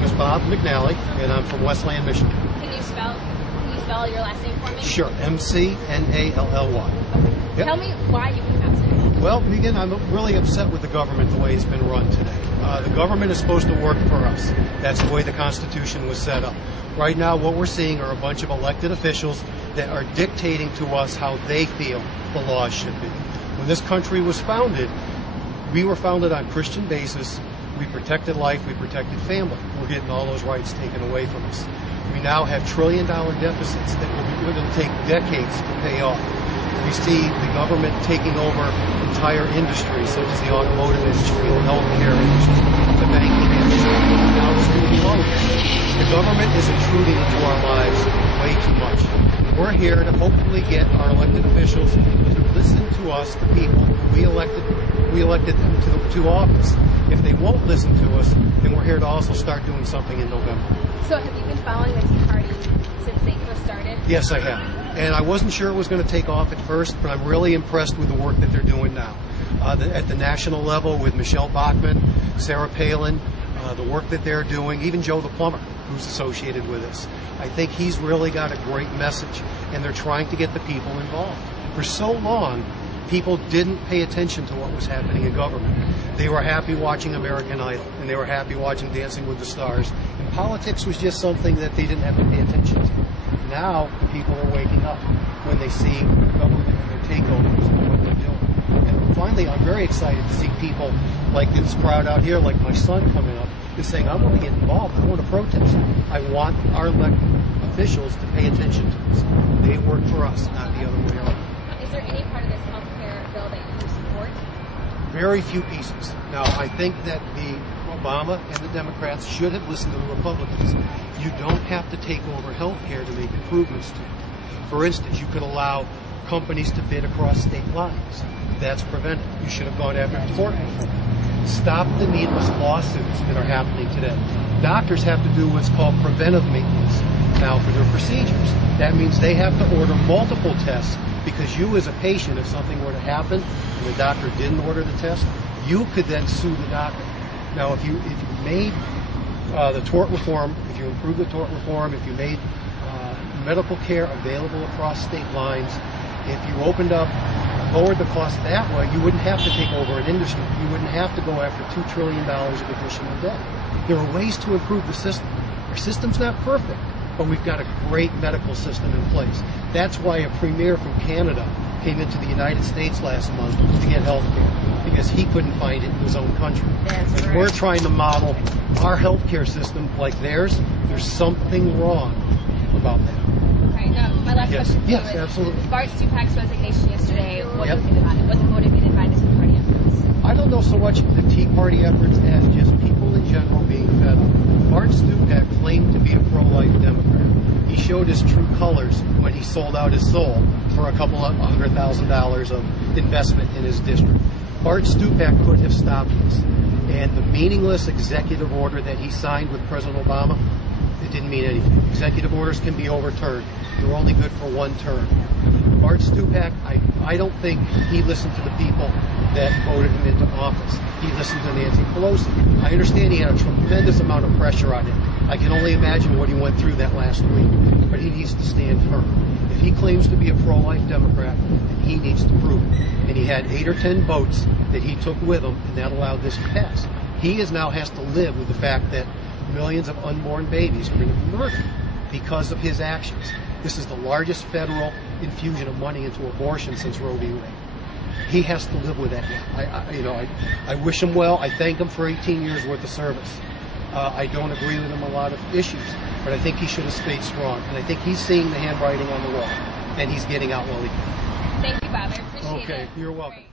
name is Bob McNally, and I'm from Westland, Michigan. Can you spell your last name for me? Sure, McNally. Okay. Yep. Tell me why you came out today. Well, again, I'm really upset with the government, the way it's been run today. The government is supposed to work for us. That's the way the Constitution was set up. Right now, what we're seeing are a bunch of elected officials that are dictating to us how they feel the laws should be. When this country was founded, we were founded on Christian basis. We protected life, we protected family. We're getting all those rights taken away from us. We now have trillion-dollar deficits that will take decades to pay off. We see the government taking over entire industries, such as the automotive industry, the healthcare industry, the banking industry, now the student loan industry. The government is intruding into our lives way too much. We're here to hopefully get our elected officials to listen to us, the people who we elected them to office. If they won't listen to us, then we're here to also start doing something in November. So have you been following the Tea Party since they first started? Yes, I have. And I wasn't sure it was going to take off at first, but I'm really impressed with the work that they're doing now. At the national level with Michelle Bachmann, Sarah Palin, the work that they're doing, even Joe the plumber, who's associated with us. I think he's really got a great message, and they're trying to get the people involved. For so long, people didn't pay attention to what was happening in government. They were happy watching American Idol, and they were happy watching Dancing with the Stars, and politics was just something that they didn't have to pay attention to. Now, the people are waking up when they see government and their takeovers and what they're doing. And finally, I'm very excited to see people like this crowd out here, like my son coming up, and saying, I want to get involved, I want to protest. I want our elected officials to pay attention to us. They work for us, not the other way around. Is there any part of this healthcare bill that you support? Very few pieces. Now, I think that the Obama and the Democrats should have listened to the Republicans. You don't have to take over health care to make improvements to it. For instance, you could allow companies to bid across state lines. That's prevented. You should have gone after tort reform. Stop the needless lawsuits that are happening today. Doctors have to do what's called preventive maintenance now for their procedures. That means they have to order multiple tests, because you as a patient, if something were to happen and the doctor didn't order the test, you could then sue the doctor. Now, if you made the tort reform, if you improved the tort reform, if you made medical care available across state lines, if you lowered the cost that way, you wouldn't have to take over an industry. You wouldn't have to go after $2 trillion of additional debt. There are ways to improve the system. Our system's not perfect, but we've got a great medical system in place. That's why a premier from Canada came into the United States last month to get health care, because he couldn't find it in his own country. That's right. We're trying to model our health care system like theirs. There's something wrong about that. Okay, now my last question for you Yes, is, absolutely. Bart Stupak's resignation yesterday, what do you think about it? Was it motivated by the Tea Party efforts? I don't know so much the Tea Party efforts as just people in general being fed up. Bart Stupak claimed to be a pro-life Democrat. He showed his true colors when he sold out his soul for a couple of $100,000 of investment in his district. Bart Stupak could have stopped this. And the meaningless executive order that he signed with President Obama, it didn't mean anything. Executive orders can be overturned. They're only good for one term. Bart Stupak, I don't think he listened to the people that voted him into office. He listened to Nancy Pelosi. I understand he had a tremendous amount of pressure on him. I can only imagine what he went through that last week. But he needs to stand firm. If he claims to be a pro-life Democrat, then he needs to prove it. And he had 8 or 10 votes that he took with him, and that allowed this to pass. He now has to live with the fact that millions of unborn babies are going to be murdered because of his actions. This is the largest federal infusion of money into abortion since Roe v. Wade. He has to live with that now. I wish him well. I thank him for 18 years worth of service. I don't agree with him on a lot of issues, but I think he should have stayed strong. And I think he's seeing the handwriting on the wall, and he's getting out while he can. Thank you, Bob. I appreciate it. Okay, you're welcome.